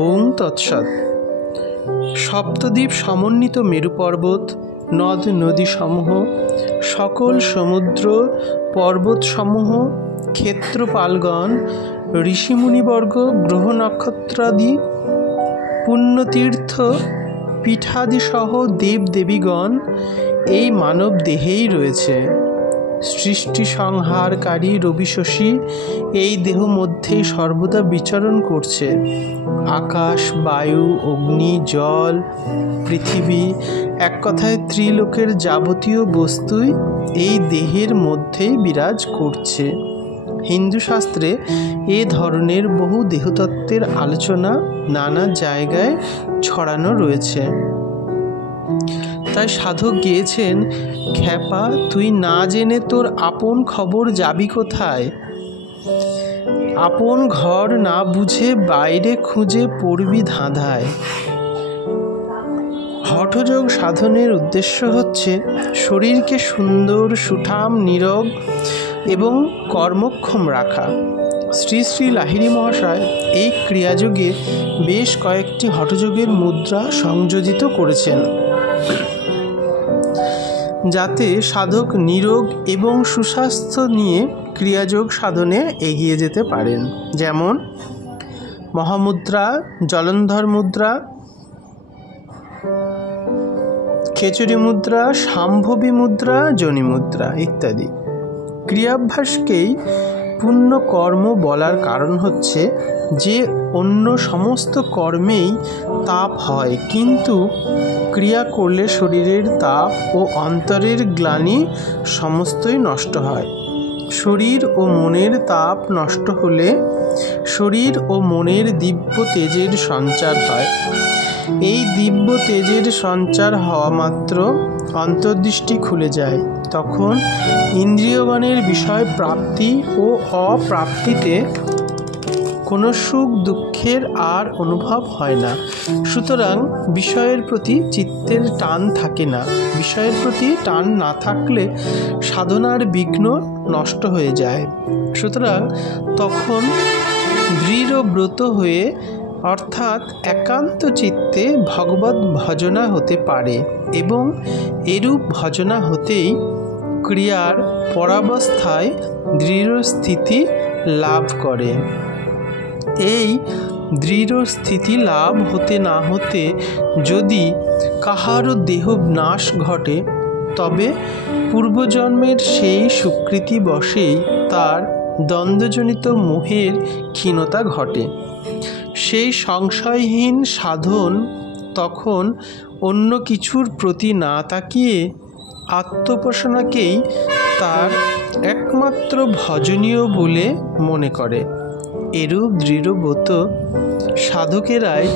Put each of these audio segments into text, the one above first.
ওং তৎসৎ। সপ্তদ্বীপ সমন্বিত মেরু পর্বত, নদ নদীসমূহ, সকল সমুদ্র পর্বতসমূহ, ক্ষেত্রপালগণ, ঋষিমুনিবর্গ, গ্রহ নক্ষত্রাদি, পুণ্যতীর্থ পীঠাদিসহ দেবদেবীগণ এই মানব দেহেই রয়েছে। সৃষ্টি সংহারকারী রবি শশী এই দেহ মধ্যেই সর্বদা বিচরণ করছে। আকাশ, বায়ু, অগ্নি, জল, পৃথিবী, এক কথায় ত্রিলোকের যাবতীয় বস্তুই এই দেহের মধ্যেই বিরাজ করছে। হিন্দু শাস্ত্রে এ ধরনের বহু দেহতত্ত্বের আলোচনা নানা জায়গায় ছড়ানো রয়েছে। তাই সাধক গেয়েছেন, খ্যাপা তুই না জেনে তোর আপন খবর যাবি কোথায়? আপন ঘর না বুঝে বাইরে খুঁজে পড়বি ধাঁধায়। হঠযোগ সাধনের উদ্দেশ্য হচ্ছে শরীরকে সুন্দর, সুঠাম, নীরব এবং কর্মক্ষম রাখা। শ্রী শ্রী লাহিড়ী মহাশয় এই ক্রিয়াযোগে বেশ কয়েকটি হঠযোগের মুদ্রা সংযোজিত করেছেন, যাতে সাধক নিরোগ এবং সুস্বাস্থ্য নিয়ে ক্রিয়াযোগ সাধনে এগিয়ে যেতে পারেন। যেমন মহামুদ্রা, জলন্ধর মুদ্রা, খেচুরি মুদ্রা, শাম্ভবী মুদ্রা, যোনি মুদ্রা ইত্যাদি। ক্রিয়াভ্যাসকেই পুণ্য কর্ম বলার কারণ হচ্ছে যে অন্য সমস্ত কর্মেই তাপ হয়, কিন্তু ক্রিয়া করলে শরীরের তাপ ও অন্তরের গ্লানি সমস্তই নষ্ট হয়। শরীর ও মনের তাপ নষ্ট হলে শরীর ও মনের দিব্য তেজের সঞ্চার হয়। এই দিব্য তেজের সঞ্চার হওয়া মাত্র অন্তর্দৃষ্টি খুলে যায়। তখন ইন্দ্রিয়গণের বিষয় প্রাপ্তি ও অপ্রাপ্তিতে কোনো সুখ দুঃখের আর অনুভব হয় না। সুতরাং বিষয়ের প্রতি চিত্তের টান থাকে না। বিষয়ের প্রতি টান না থাকলে সাধনার বিঘ্ন নষ্ট হয়ে যায়। সুতরাং তখন দৃঢ় ব্রত হয়ে অর্থাৎ একান্ত চিত্তে ভগবৎ ভজনা হতে পারে এবং এরূপ ভজনা হতেই ক্রিয়ার পরাবস্থায় দৃঢ় স্থিতি লাভ করে। এই দৃঢ় স্থিতি লাভ হতে না হতে যদি কাহারও দেহ নাশ ঘটে, তবে পূর্বজন্মের সেই সুকৃতি বশেই তার দ্বন্দ্বজনিত মোহের ক্ষীণতা ঘটে। সেই সংশয়হীন সাধন তখন অন্য কিছুর প্রতি না তাকিয়ে আত্মোপাসনাকেই তার একমাত্র ভজনীয় বলে মনে করে। এরূপ দৃঢ়ব্রত সাধকেরাই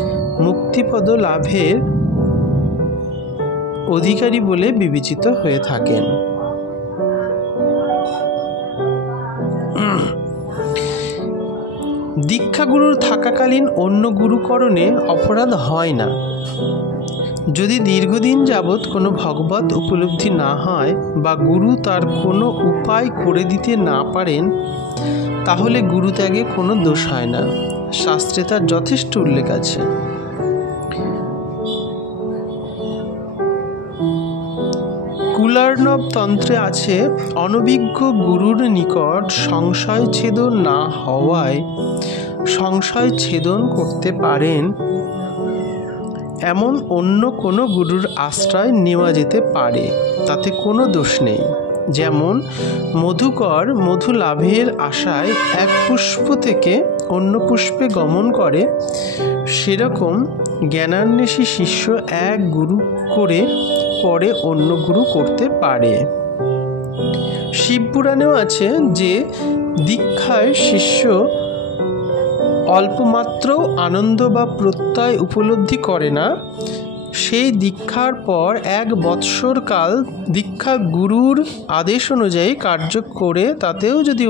মুক্তিপদ লাভের অধিকারী বলে বিবেচিত হয়ে থাকেন। দীক্ষাগুরুর থাকাকালীন অন্য গুরুকরণে অপরাধ হয় না। যদি দীর্ঘদিন যাবৎ কোনো ভগবত উপলব্ধি না হয় বা গুরু তার কোনো উপায় করে দিতে না পারেন, তাহলে গুরুত্যাগে কোনো দোষ হয় না। শাস্ত্রে তার যথেষ্ট উল্লেখ আছে। কুলার্ণব তন্ত্রে আছে, অনভিজ্ঞ গুরুর নিকট সংশয় ছেদন না হওয়ায় সংশয় ছেদন করতে পারেন এমন অন্য কোনো গুরুর আশ্রয় নেওয়া যেতে পারে, তাতে কোনো দোষ নেই। যেমন মধুকর মধু লাভের আশায় এক পুষ্প থেকে অন্য পুষ্পে গমন করে, সেরকম জ্ঞানান্বেষী শিষ্য এক গুরু করে পরে অন্য গুরু করতে পারে। শিবপুরাণেও আছে যে দীক্ষায় শিষ্য অল্পমাত্র আনন্দ বা প্রত্যয় উপলব্ধি করে না, সেই দীক্ষার পর 1 বৎসর কাল দীক্ষা গুরুর আদেশ অনুযায়ী কার্য করে তাতেও যদি